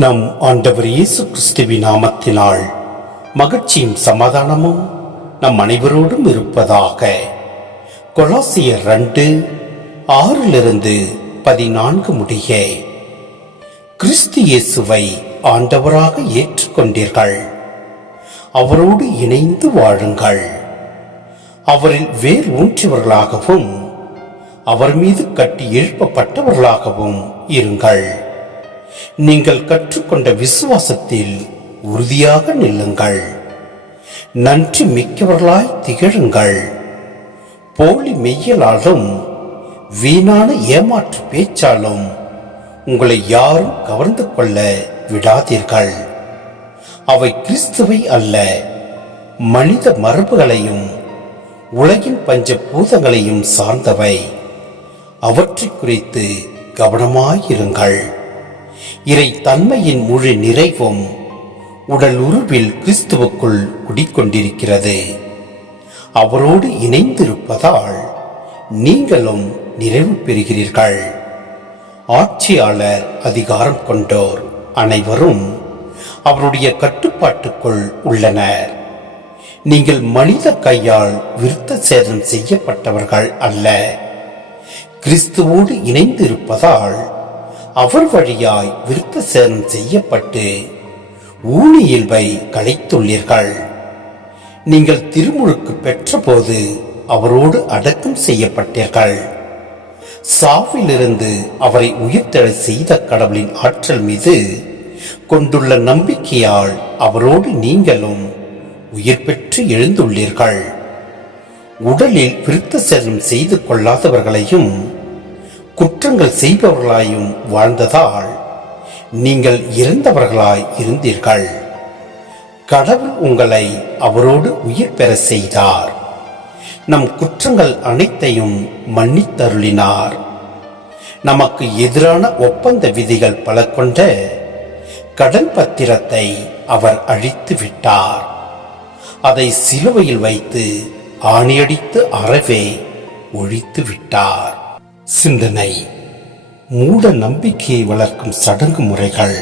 நம் ஆண்டவர் இயேசு கிறிஸ்துவின் நாமத்தினால் மகிழ்ச்சியும் சமாதானமும் நம் அனைவரோடும் இருப்பதாக. கொலோசியர் 2:6-14 முடிய. கிறிஸ்து இயேசுவை ஆண்டவராக ஏற்றுக்கொண்டீர்கள், அவரோடு இணைந்து வாழுங்கள். அவரில் வேர் ஊன்றியவர்களாகவும் அவர் மீது கட்டி எழுப்பப்பட்டவர்களாகவும் இருங்கள். நீங்கள் கற்றுக்கொண்ட விசுவாசத்தில் உறுதியாக நில்லுங்கள். நன்றி மிக்கவர்களாய் திகழுங்கள். போலி மெய்யலாலும் வீணான ஏமாற்று பேச்சாலும் உங்களை யாரும் கவர்ந்து கொள்ள விடாதீர்கள். அவை கிறிஸ்துவை அல்ல, மனித மரபுகளையும் உலகின் பஞ்ச பூதங்களையும் சார்ந்தவை. அவற்றை குறித்து கவனமாயிருங்கள். இறை தன்மையின் முழு நிறைவும் உடல் உருவில் கிறிஸ்துவுக்குள் குடிக்கொண்டிருக்கிறது. அவரோடு இணைந்திருப்பதால் நீங்களும் நிறைவு பெறுகிறீர்கள். ஆட்சியாளர் அதிகாரம் கொண்டோர் அனைவரும் அவருடைய கட்டுப்பாட்டுக்குள் உள்ளனர். நீங்கள் மனித கையால் விருத்த சேதம் செய்யப்பட்டவர்கள் அல்ல, கிறிஸ்துவோடு இணைந்திருப்பதால் அவர் வழியாய் விருத்த சேதம் செய்யப்பட்டு ஊனியல்பை களைத்துள்ளீர்கள். நீங்கள் திருமுழுக்கு பெற்ற போது அவரோடு அடக்கம் செய்யப்பட்டீர்கள். சாவிலிருந்து அவரை உயிர்த்தெழ செய்த கடவுளின் ஆற்றல் மீது கொண்டுள்ள நம்பிக்கையால் அவரோடு நீங்களும் உயிர் பெற்று எழுந்துள்ளீர்கள். உடலில் விருத்த சேதம் செய்து கொள்ளாதவர்களையும் குற்றங்கள் செய்பவர்களாயும் வாழ்ந்ததால் நீங்கள் இறந்தவர்களாய் இருந்தீர்கள். கடவுள் உங்களை அவரோடு உயிர் பெற செய்தார். நம் குற்றங்கள் அனைத்தையும் மன்னித்தருளினார். நமக்கு எதிரான ஒப்பந்த விதிகள் பல கொண்ட கடன் பத்திரத்தை அவர் அழித்து விட்டார். அதை சிலுவையில் வைத்து ஆணியடித்து அறவே ஒழித்து விட்டார். சிந்தனை: மூட நம்பிக்கையை வளர்க்கும் சடங்கு முறைகள்,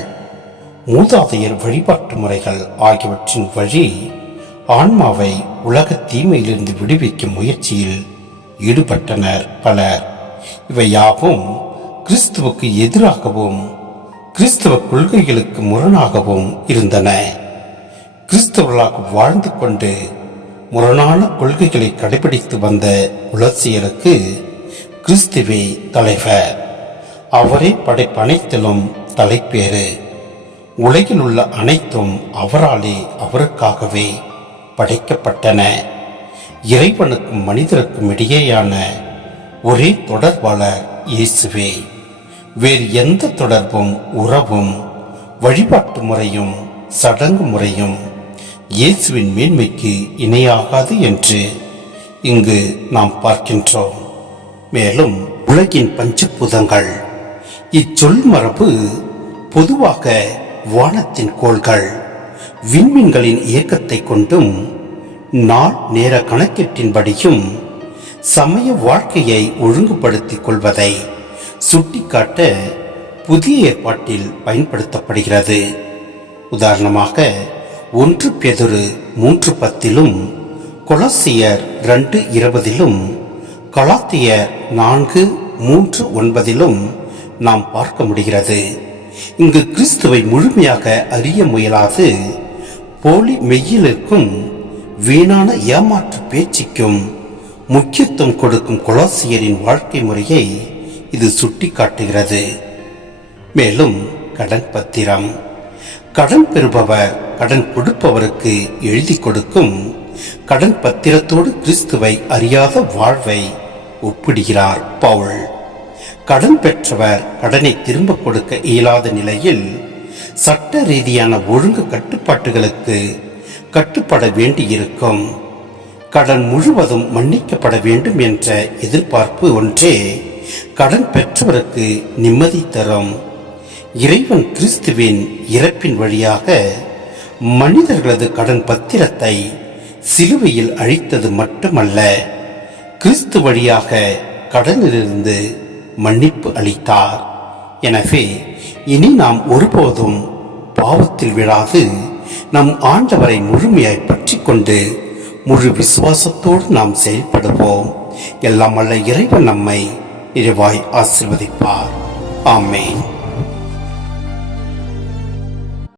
மூதாதையர் வழிபாட்டு முறைகள் ஆகியவற்றின் வழி ஆன்மாவை உலக தீமையிலிருந்து விடுவிக்கும் முயற்சியில் ஈடுபட்டனர் பலர். இவை யாவும் கிறிஸ்துவுக்கு எதிராகவும் கிறிஸ்துவ கொள்கைகளுக்கு முரணாகவும் இருந்தன. கிறிஸ்தவர்களாக வாழ்ந்து கொண்டு முரணான கொள்கைகளை கடைபிடித்து வந்த உலசியருக்கு கிறிஸ்துவே தலைவர். அவரே படைப்பனைத்திலும் தலைப்பேறு. உலகில் உள்ள அனைத்தும் அவராலே அவருக்காகவே படைக்கப்பட்டன. இறைவனுக்கும் மனிதருக்கும் இடையேயான ஒரே தொடர்பாளர் இயேசுவே. வேறு எந்த தொடர்பும் உறவும் வழிபாட்டு முறையும் சடங்கு முறையும் இயேசுவின் மேன்மைக்கு இணையாகாது என்று இங்கு நாம் பார்க்கின்றோம். மேலும் உலகின் பஞ்சபூதங்கள், இச்சொல் மரபு பொதுவாக வானத்தின் கோள்கள் விண்மீன்களின் இயக்கத்தை கொண்டும் நாள் நேர கணக்கீட்டின்படியும் சமய வாழ்க்கையை ஒழுங்குபடுத்திக் கொள்வதை சுட்டிக்காட்ட புதிய ஏற்பாட்டில் பயன்படுத்தப்படுகிறது. உதாரணமாக 1 பேதுரு 3:10 கொலோசியர் 2:20 கலாத்தியர் 4:3-9 நாம் பார்க்க முடிகிறது. இங்கு கிறிஸ்துவை முழுமையாக அறிய முயலாது போலி மெய்யிலிருக்கும் வீணான ஏமாற்று பேச்சுக்கும் முக்கியத்துவம் கொடுக்கும் கொலோசியரின் வாழ்க்கை முறையை இது சுட்டி காட்டுகிறது. மேலும் கடன் பத்திரம், கடன் பெறுபவர் கடன் கொடுப்பவருக்கு எழுதி கொடுக்கும் கடன் பத்திரத்தோடு கிறிஸ்துவை அறியாத வாழ்வை ஒப்பிடுகிறார் பவுல். கடன் பெற்றவர் கடனை திரும்ப கொடுக்க இயலாத நிலையில் சட்ட ரீதியான ஒழுங்கு கட்டுப்பாட்டுகளுக்கு கட்டுப்பட வேண்டியிருக்கும். கடன் முழுவதும் மன்னிக்கப்பட வேண்டும் என்ற எதிர்பார்ப்பு ஒன்றே கடன் பெற்றவருக்கு நிம்மதி தரும். இறைவன் கிறிஸ்துவின் இறப்பின் வழியாக மனிதர்களது கடன் பத்திரத்தை சிலுவையில் அழித்தது மட்டுமல்ல, கிறிஸ்து வழியாக கடனிலிருந்து மன்னிப்பு அளித்தார். எனவே இனி நாம் ஒருபோதும் பாவத்தில் விழாது நம் ஆண்டவரை முழுமையாய் பற்றி கொண்டு முழு விசுவாசத்தோடு நாம் செயல்படுவோம். எல்லாம் வல்ல இறைவன் நம்மை நிறைவாய் ஆசீர்வதிப்பார். ஆமென்.